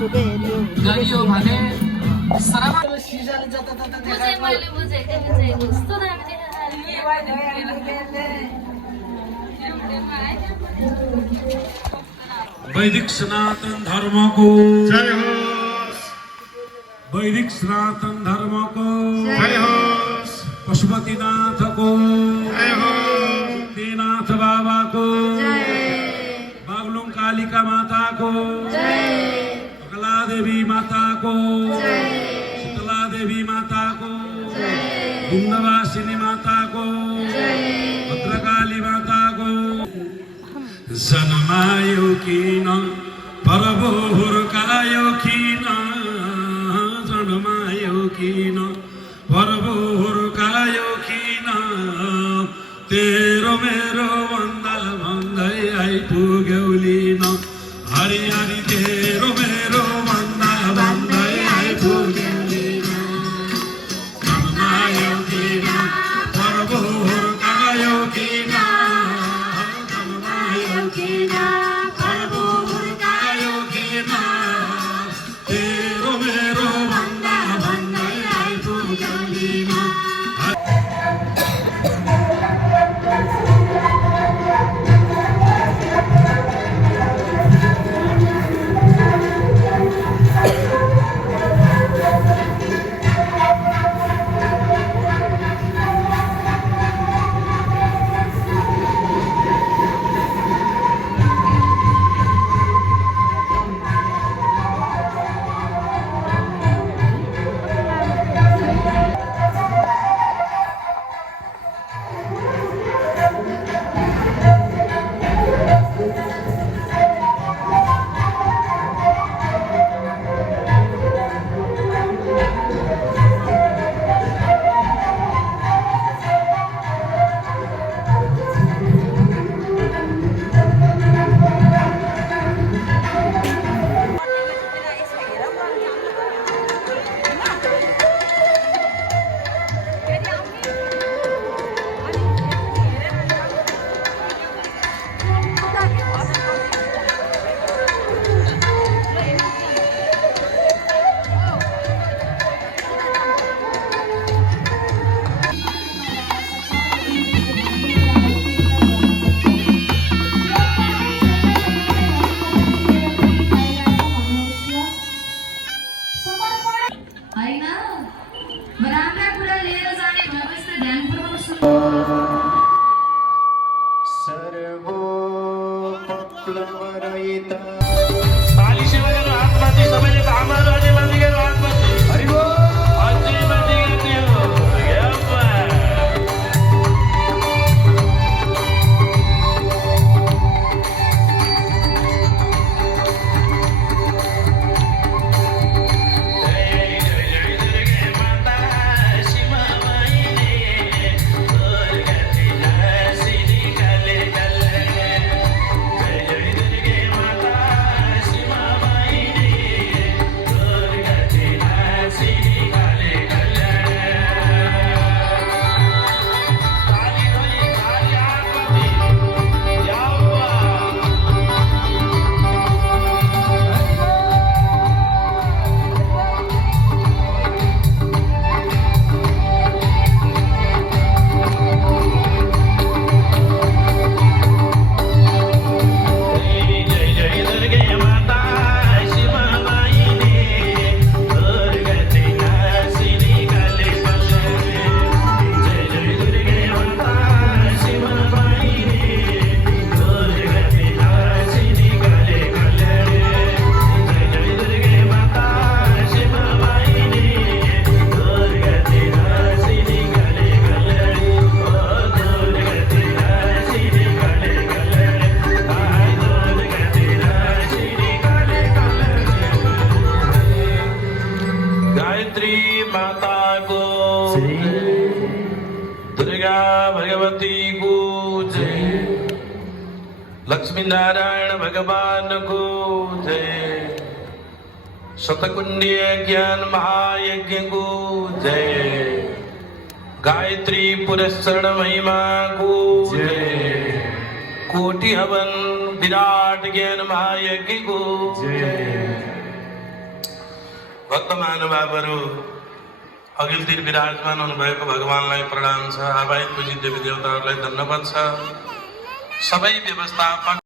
गरियो भने वैदिक सनातन धर्मको जय होस्। वैदिक सनातन धर्मको जय होस्। पशुपतिनाथको जय होस्। देनाथ बाबाको जय। बागलुङ कालिका माताको जय। अकला देवी माताको जय। शीतला देवी माताको जय। विन्ध्यवासिनी माताको जय। भद्रकाली माताको जन्मायो किन प्रभु हुर्कायो किन जन्मायो किन प्रभु हुर्कायो किन तेरो मेरो भन्दा भन्दै आइपुग्यौ लिन हरि हरि तेरो मेरो भन्दा भन्दै आइपुग्यौ लिन जन्मायो किन प्रभु हुर्कायो किन जन्मायो किन प्रभु हुर्कायो किन तेरो मेरो भन्दा भन्दै आइपुग्यौ लिन होइन राम्रा कुरा लिएर जाने भएपछि त ध्यानपूर्वक सुन्नु। सर्वोपप्लवरहिता ताली सेवा गर्नु हातमाथि सबैले आमाहरू अझै माथि गर्नु हातमाथि हरि बोल अझै माथि गर्नु यप्पा गायत्री माता को दुर्गा भगवती को जय लक्ष्मी नारायण भगवान को जय शतकुंडीय ज्ञान महायज्ञ को जय गायत्री पुरस्सरण महिमा को जय कोटि हवन विराट ज्ञान महायज्ञ को जय भक्त महानुभावहरू अघिल्तिर विराजमान हुनुभएको भगवानलाई प्रणाम छ। आवाहित पूजित देवी देवताहरूलाई धन्यवाद छ। सबै व्यवस्थापक